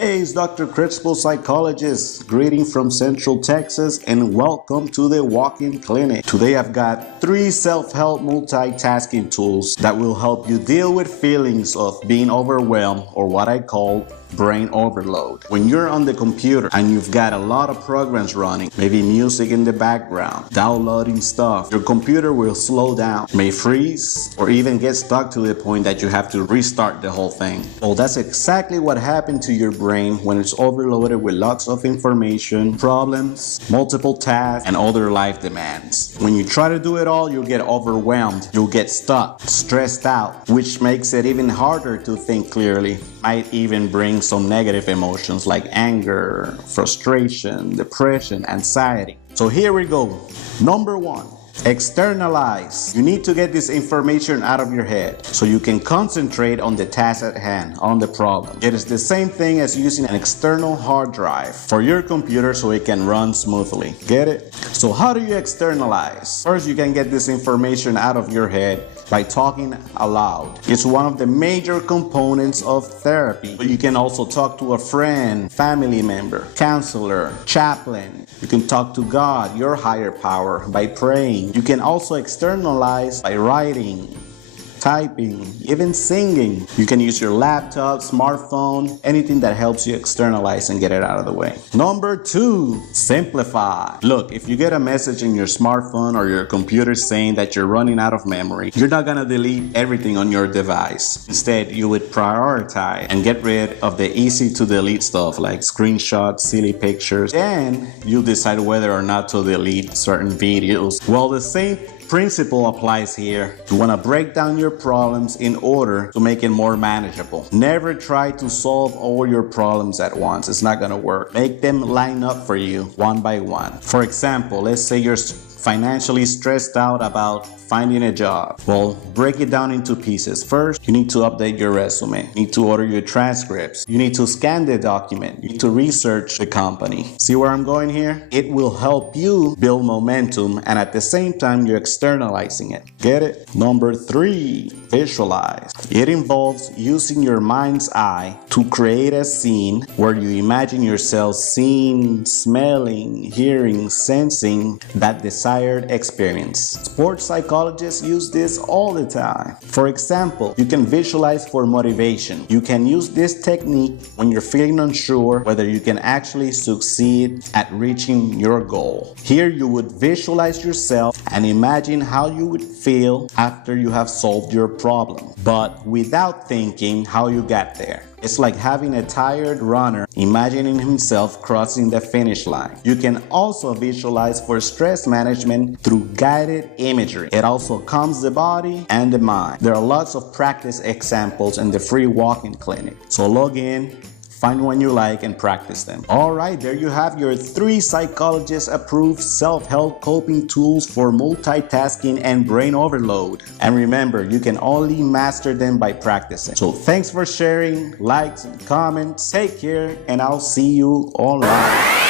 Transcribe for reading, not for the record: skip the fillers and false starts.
Hey, it's Dr. Crespo, Psychologist. Greeting from Central Texas and welcome to the walk-in clinic. Today I've got 3 self-help multitasking tools that will help you deal with feelings of being overwhelmed, or what I call brain overload. When you're on the computer and you've got a lot of programs running, maybe music in the background, downloading stuff, your computer will slow down, may freeze, or even get stuck to the point that you have to restart the whole thing. Well, that's exactly what happened to your brain when it's overloaded with lots of information, problems, multiple tasks, and other life demands. When you try to do it all, you'll get overwhelmed, you'll get stuck, stressed out, which makes it even harder to think clearly. Might even bring some negative emotions like anger, frustration, depression, anxiety. So here we go. Number 1. Externalize. You need to get this information out of your head so you can concentrate on the task at hand, on the problem. It is the same thing as using an external hard drive for your computer so it can run smoothly. Get it? So how do you externalize? First, you can get this information out of your head by talking aloud. It's one of the major components of therapy. But you can also talk to a friend, family member, counselor, chaplain. You can talk to God, your higher power, by praying. You can also externalize by writing, typing, even singing. You can use your laptop, smartphone, anything that helps you externalize and get it out of the way. Number 2, simplify. Look, if you get a message in your smartphone or your computer saying that you're running out of memory, you're not gonna delete everything on your device. Instead, you would prioritize and get rid of the easy to delete stuff like screenshots, silly pictures, and you decide whether or not to delete certain videos. Well, the same principle applies here. You want to break down your problems in order to make it more manageable. Never try to solve all your problems at once. It's not going to work. Make them line up for you one by one. For example, let's say you're financially stressed out about finding a job. Well, break it down into pieces. First, you need to update your resume. You need to order your transcripts. You need to scan the document. You need to research the company. See where I'm going here? It will help you build momentum, and at the same time, you're externalizing it. Get it? Number 3, visualize. It involves using your mind's eye to create a scene where you imagine yourself seeing, smelling, hearing, sensing that desired experience. Sports psychologists use this all the time. For example, you can visualize for motivation. You can use this technique when you're feeling unsure whether you can actually succeed at reaching your goal. Here you would visualize yourself and imagine how you would feel after you have solved your problem, but without thinking how you got there. It's like having a tired runner imagining himself crossing the finish line. You can also visualize for stress management through guided imagery. It also calms the body and the mind. There are lots of practice examples in the free walk-in clinic. So log in, find one you like, and practice them. All right, there you have your 3 psychologist-approved self-help coping tools for multitasking and brain overload. And remember, you can only master them by practicing. So thanks for sharing, likes, and comments. Take care, and I'll see you online.